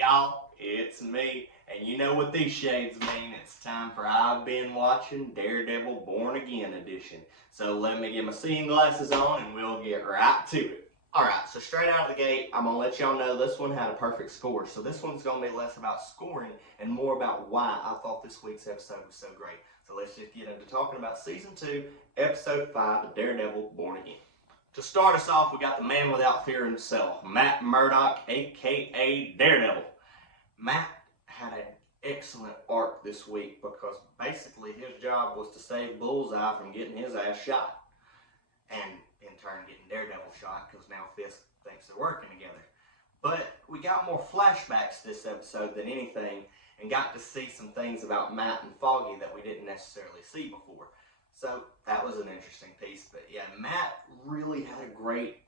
y'all, it's me, and you know what these shades mean. It's time for I've Been Watching Daredevil Born Again edition. So let me get my seeing glasses on and we'll get right to it. Alright, so straight out of the gate, I'm going to let y'all know this one had a perfect score. So this one's going to be less about scoring and more about why I thought this week's episode was so great. So let's just get into talking about Season 2, Episode 5 of Daredevil Born Again. To start us off, we got the man without fear himself, Matt Murdock, aka Daredevil. Matt had an excellent arc this week because basically his job was to save Bullseye from getting his ass shot. And in turn getting Daredevil shot because now Fisk thinks they're working together. But we got more flashbacks this episode than anything and got to see some things about Matt and Foggy that we didn't necessarily see before. So that was an interesting piece. But yeah, Matt really had a great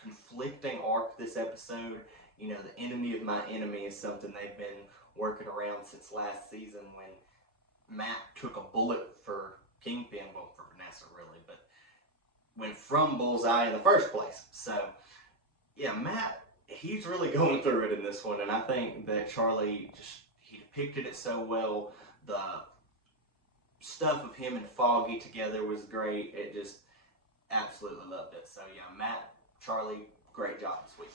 conflicting arc this episode. You know, the enemy of my enemy is something they've been working around since last season when Matt took a bullet for Kingpin, well, for Vanessa really, but went from Bullseye in the first place. So yeah, Matt, he's really going through it in this one, and I think that Charlie he depicted it so well. The stuff of him and Foggy together was great. It just absolutely loved it. So yeah, Matt, Charlie, great job this week.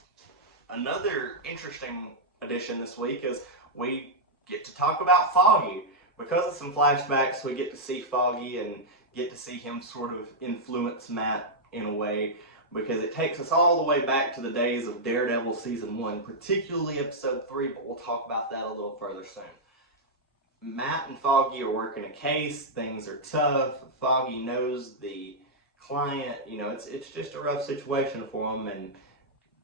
Another interesting addition this week is we get to talk about Foggy. Because of some flashbacks, we get to see Foggy and get to see him sort of influence Matt in a way, because it takes us all the way back to the days of Daredevil Season 1, particularly Episode 3, but we'll talk about that a little further soon. Matt and Foggy are working a case, things are tough, Foggy knows the client, you know, it's just a rough situation for them, and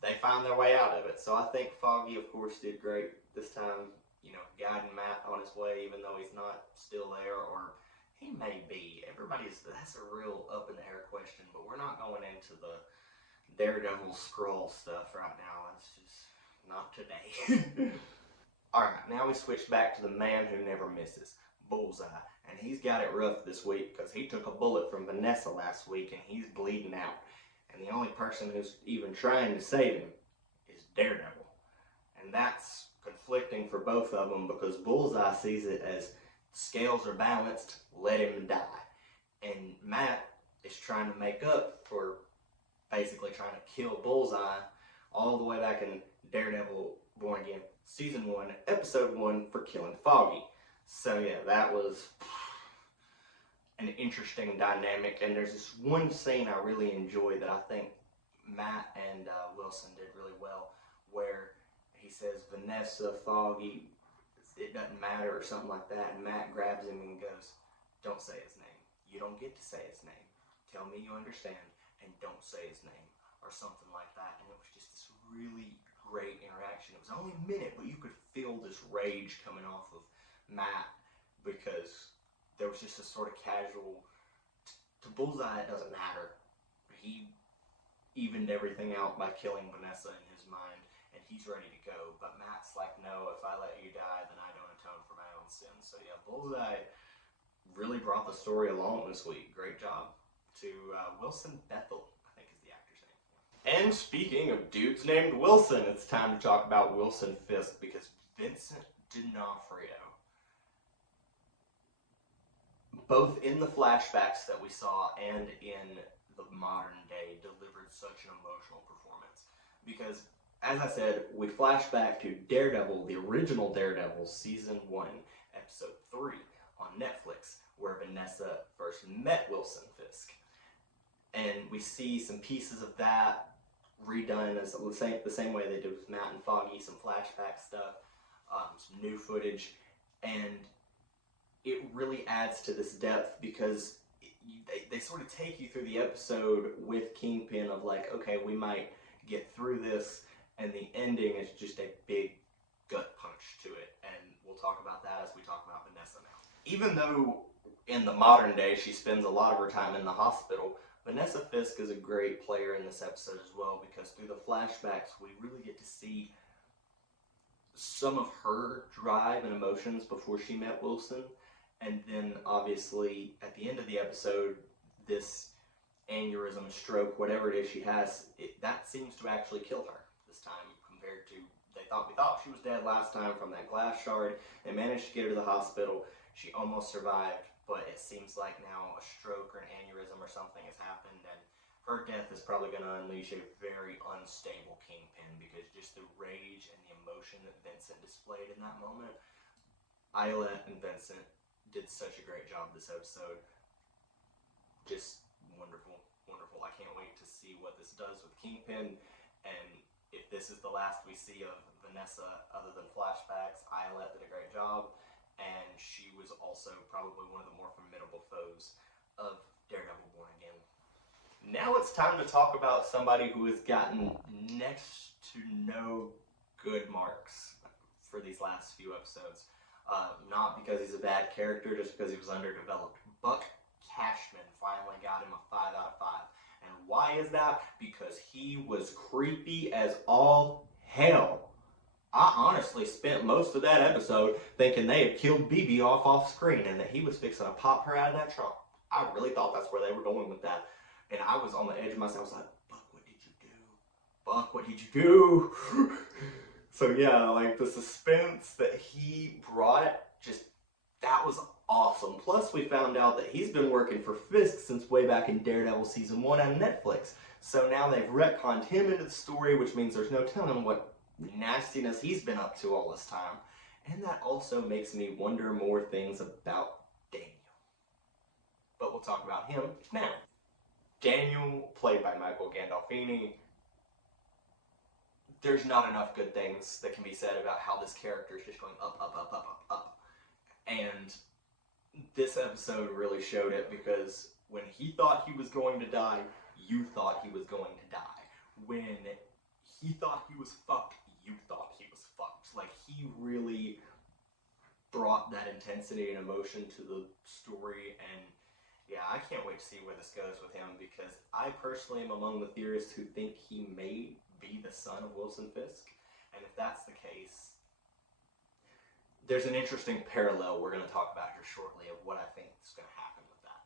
they find their way out of it. So I think Foggy, of course, did great this time, you know, guiding Matt on his way, even though he's not still there, or he may be. That's a real up in the air question, but we're not going into the Daredevil Skrull stuff right now. That's just not today. Alright, now we switch back to the man who never misses, Bullseye. And he's got it rough this week because he took a bullet from Vanessa last week and he's bleeding out. And the only person who's even trying to save him is Daredevil. And that's conflicting for both of them because Bullseye sees it as scales are balanced, let him die. And Matt is trying to make up for basically trying to kill Bullseye all the way back in Daredevil Born Again Season 1, Episode 1 for killing Foggy. So yeah, that was an interesting dynamic, and there's this one scene I really enjoyed that I think Matt and Wilson did really well, where he says, Vanessa, Foggy, it doesn't matter, or something like that, and Matt grabs him and goes, don't say his name. You don't get to say his name. Tell me you understand, and don't say his name, or something like that. And it was just this really great interaction. It was only a minute, but you could feel this rage coming off of Matt, because there was just a sort of casual, to Bullseye it doesn't matter. He evened everything out by killing Vanessa in his mind, and he's ready to go. But Matt's like, no, if I let you die, then I don't atone for my own sins. So yeah, Bullseye really brought the story along this week. Great job to Wilson Bethel, I think is the actor's name. And speaking of dudes named Wilson, it's time to talk about Wilson Fisk, because Vincent D'Onofrio, both in the flashbacks that we saw and in the modern day, delivered such an emotional performance. Because, as I said, we flash back to Daredevil, the original Daredevil, Season 1, Episode 3 on Netflix, where Vanessa first met Wilson Fisk. And we see some pieces of that redone as the same way they did with Matt and Foggy, some flashback stuff, some new footage, and it really adds to this depth because they sort of take you through the episode with Kingpin of like, okay, we might get through this, and the ending is just a big gut punch to it, and we'll talk about that as we talk about Vanessa now. Even though in the modern day she spends a lot of her time in the hospital, Vanessa Fisk is a great player in this episode as well, because through the flashbacks we really get to see some of her drive and emotions before she met Wilson, and then obviously at the end of the episode, this aneurysm, stroke, whatever it is she has, that seems to actually kill her this time compared to we thought she was dead last time from that glass shard. They managed to get her to the hospital. She almost survived, but it seems like now a stroke or an aneurysm or something has happened, and her death is probably going to unleash a very unstable Kingpin, because just the rage and the emotion that Vincent displayed in that moment. Isla and Vincent did such a great job this episode. Just wonderful, wonderful. I can't wait to see what this does with Kingpin, and if this is the last we see of Vanessa other than flashbacks. Isla did a great job, and she was also probably one of the more formidable foes of Daredevil Born Again. Now it's time to talk about somebody who has gotten next to no good marks for these last few episodes. Not because he's a bad character, just because he was underdeveloped. Buck Cashman finally got him a 5 out of 5. And why is that? Because he was creepy as all hell. I honestly spent most of that episode thinking they had killed BB off screen and that he was fixing to pop her out of that trunk. I really thought that's where they were going with that. And I was on the edge of myself. I was like, Buck, what did you do? Buck, what did you do? So yeah, like the suspense that he brought, just, that was awesome. Plus we found out that he's been working for Fisk since way back in Daredevil season 1 on Netflix. So now they've retconned him into the story, which means there's no telling what nastiness he's been up to all this time. And that also makes me wonder more things about Daniel. But we'll talk about him now. Daniel, played by Michael Gandolfini. There's not enough good things that can be said about how this character is just going up, up, up, up, up, up. And this episode really showed it, because when he thought he was going to die, you thought he was going to die. When he thought he was fucked, you thought he was fucked. Like, he really brought that intensity and emotion to the story, and yeah, I can't wait to see where this goes with him, because I personally am among the theorists who think he may be the son of Wilson Fisk, and if that's the case, there's an interesting parallel we're going to talk about here shortly of what I think is going to happen with that.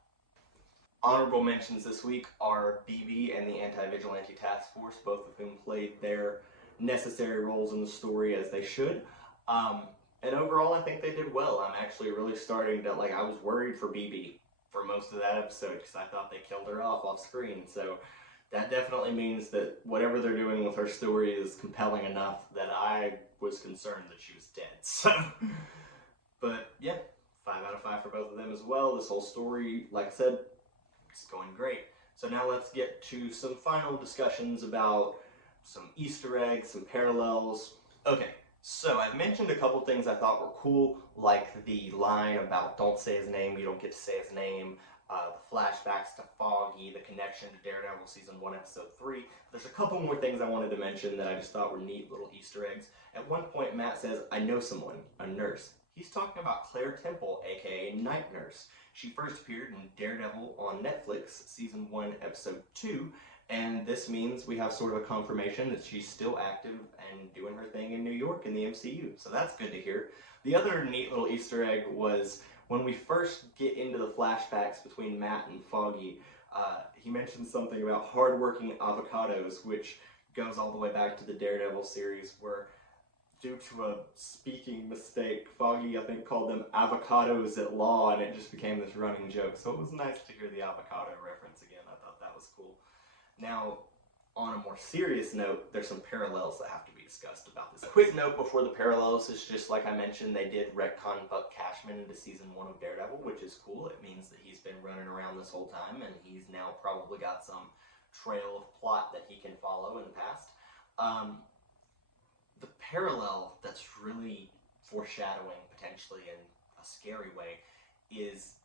Honorable mentions this week are BB and the Anti-Vigilante Task Force, both of whom played their necessary roles in the story as they should. And overall, I think they did well. I'm actually really starting to, I was worried for BB for most of that episode, because I thought they killed her off screen. So that definitely means that whatever they're doing with her story is compelling enough that I was concerned that she was dead. So, but yeah, 5 out of 5 for both of them as well. This whole story, like I said, it's going great. So now let's get to some final discussions about some Easter eggs, some parallels. Okay, so I've mentioned a couple things I thought were cool, like the line about don't say his name, you don't get to say his name, the flashbacks to Foggy, the connection to Daredevil Season 1, Episode 3. There's a couple more things I wanted to mention that I just thought were neat little Easter eggs. At one point, Matt says, I know someone, a nurse. He's talking about Claire Temple, aka Night Nurse. She first appeared in Daredevil on Netflix, Season 1, Episode 2, and this means we have sort of a confirmation that she's still active and doing her thing in New York in the MCU. So that's good to hear. The other neat little Easter egg was when we first get into the flashbacks between Matt and Foggy, he mentioned something about hardworking avocados, which goes all the way back to the Daredevil series, where due to a speaking mistake, Foggy, I think, called them avocados at law, and it just became this running joke. So it was nice to hear the avocado reference again. I thought that was cool. Now, on a more serious note, there's some parallels that have to be discussed about this. A quick note before the parallels is just, like I mentioned, they did retcon Buck Cashman into Season 1 of Daredevil, which is cool. It means that he's been running around this whole time, and he's now probably got some trail of plot that he can follow in the past. The parallel that's really foreshadowing, potentially in a scary way, is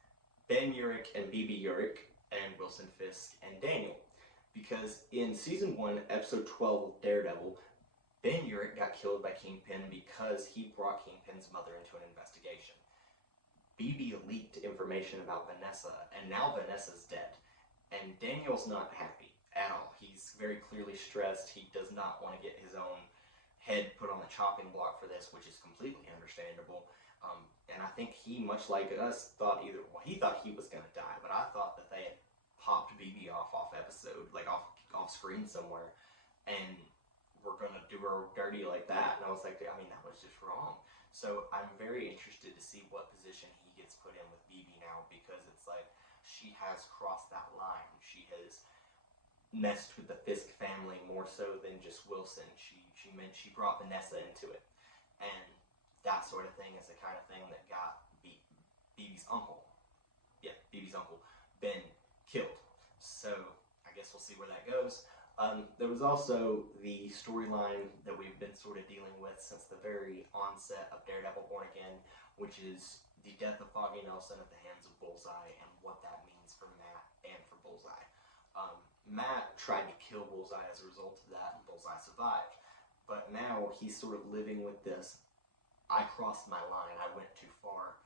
Ben Urich and BB Urich and Wilson Fisk and Daniel. Because in Season 1, Episode 12 of Daredevil, Ben Urich got killed by Kingpin because he brought Kingpin's mother into an investigation. BB leaked information about Vanessa, and now Vanessa's dead. And Daniel's not happy at all. He's very clearly stressed. He does not want to get his own head put on the chopping block for this, which is completely understandable. And I think he, much like us, thought he thought he was going to die, but I thought that they had popped BB off episode, off screen somewhere. And we're going to do her dirty like that. And I was like, I mean, that was just wrong. So I'm very interested to see what position he gets put in with BB now, because it's like she has crossed that line. She has messed with the Fisk family more so than just Wilson. She brought Vanessa into it, and that sort of thing is the kind of thing that got BB's uncle, Ben, killed. So I guess we'll see where that goes. There was also the storyline that we've been sort of dealing with since the very onset of Daredevil Born Again, which is the death of Foggy Nelson at the hands of Bullseye and what that means for Matt and for Bullseye. Matt tried to kill Bullseye as a result of that, and Bullseye survived. But now he's sort of living with this, I crossed my line, I went too far.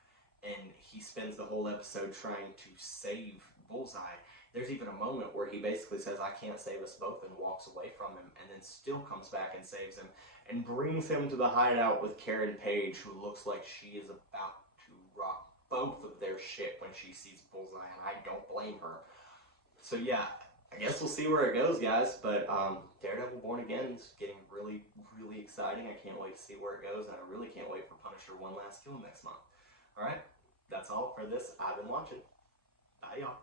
And he spends the whole episode trying to save Bullseye. There's even a moment where he basically says, I can't save us both, and walks away from him, and then still comes back and saves him, and brings him to the hideout with Karen Page, who looks like she is about to rock both of their shit when she sees Bullseye, and I don't blame her. So yeah, I guess we'll see where it goes, guys, but Daredevil Born Again is getting really, really exciting. I can't wait to see where it goes, and I really can't wait for Punisher One Last Kill next month. Alright, that's all for this I've Been Watching. Bye, y'all.